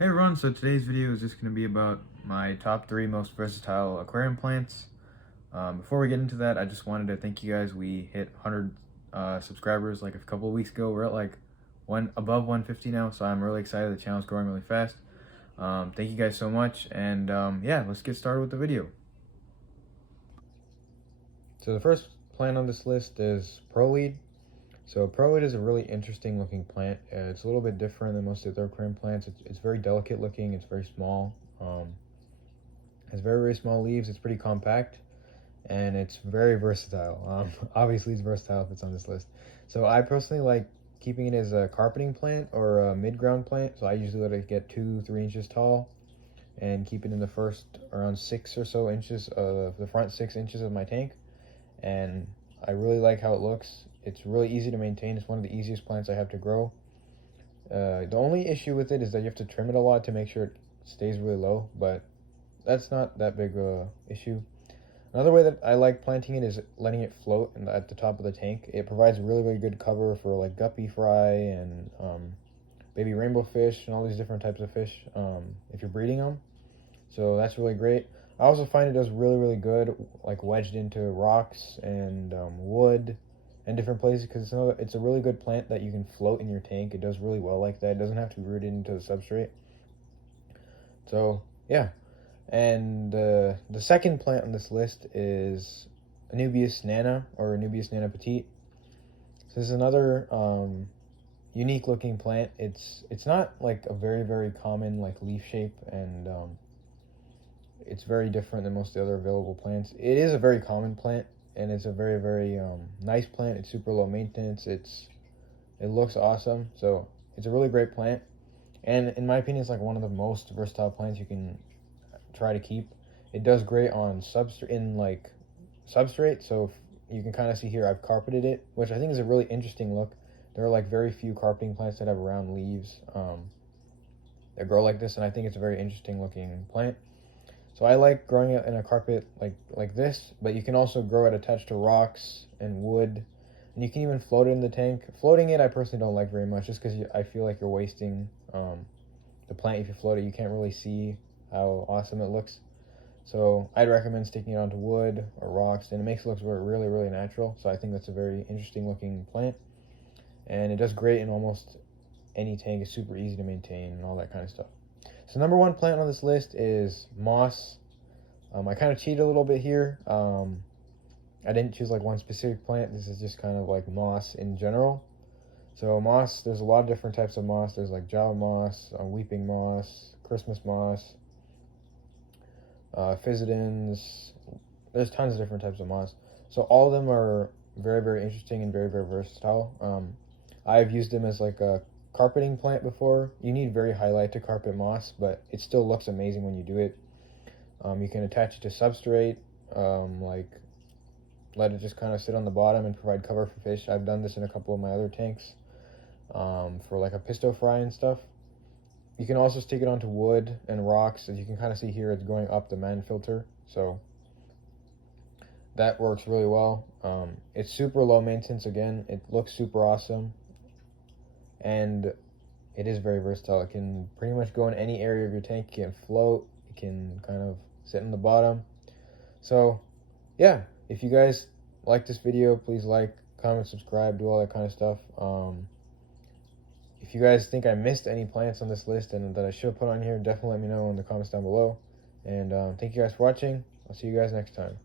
Hey everyone, so today's video is just going to be about my top 3 most versatile aquarium plants. Before we get into that, I just wanted to thank you guys. We hit 100 subscribers like a couple of weeks ago. We're at like above 150 now, so I'm really excited. The channel's growing really fast. Thank you guys so much, and yeah, let's get started with the video. So the first plant on this list is pearlweed. So pearlweed is a really interesting looking plant. It's a little bit different than most of the other aquarium plants. It's very delicate looking. It's very small. Has very small leaves. It's pretty compact, and it's very versatile. Obviously, it's versatile if it's on this list. So I personally like keeping it as a carpeting plant or a mid-ground plant. So I usually let it get 2-3 inches tall, and keep it in the first around 6 or so inches of the front 6 inches of my tank. And I really like how it looks. It's really easy to maintain. It's one of the easiest plants I have to grow. The only issue with it is that you have to trim it a lot to make sure it stays really low, but that's not that big of a issue. Another way that I like planting it is letting it float at the top of the tank. It provides really good cover for like guppy fry and baby rainbow fish and all these different types of fish if you're breeding them. So that's really great. I also find it does really good like wedged into rocks and wood and different places, because it's a really good plant that you can float in your tank. It does really well like that. It doesn't have to be rooted into the substrate. So yeah. And the second plant on this list is Anubias nana, or Anubias nana petite. So this is another unique looking plant. It's not like a very common like leaf shape, and it's very different than most of the other available plants. It is a very common plant, and it's a very nice plant. It's super low maintenance. It looks awesome. So it's a really great plant, and in my opinion, it's like one of the most versatile plants you can try to keep. It does great on substrate, so you can kind of see here I've carpeted it, which I think is a really interesting look. There are like very few carpeting plants that have round leaves that grow like this, and I think it's a very interesting looking plant. So I like growing it in a carpet like this, but you can also grow it attached to rocks and wood, and you can even float it in the tank. Floating it I personally don't like very much, just because I feel like you're wasting the plant. If you float it, you can't really see how awesome it looks. So I'd recommend sticking it onto wood or rocks, and it makes it look really natural. So I think that's a very interesting looking plant, and it does great in almost any tank. It's super easy to maintain and all that kind of stuff. So number 1 plant on this list is moss. I kind of cheated a little bit here. I didn't choose like one specific plant. This is just kind of like moss in general. So moss, there's a lot of different types of moss. There's like Java moss, weeping moss, Christmas moss, physcidins. There's tons of different types of moss. So all of them are very interesting and very versatile. I've used them as like a carpeting plant before. You need very high light to carpet moss, but it still looks amazing when you do it. You can attach it to substrate, like let it just kind of sit on the bottom and provide cover for fish. I've done this in a couple of my other tanks for like a pisto fry and stuff. You can also stick it onto wood and rocks. As you can kind of see here, it's going up the man filter, so that works really well. It's super low maintenance. Again, it looks super awesome, and it is very versatile. It can pretty much go in any area of your tank. It can float. It can kind of sit in the bottom. So yeah, if you guys like this video, please like, comment, subscribe, do all that kind of stuff. If you guys think I missed any plants on this list and that I should have put on here, definitely let me know in the comments down below. And thank you guys for watching. I'll see you guys next time.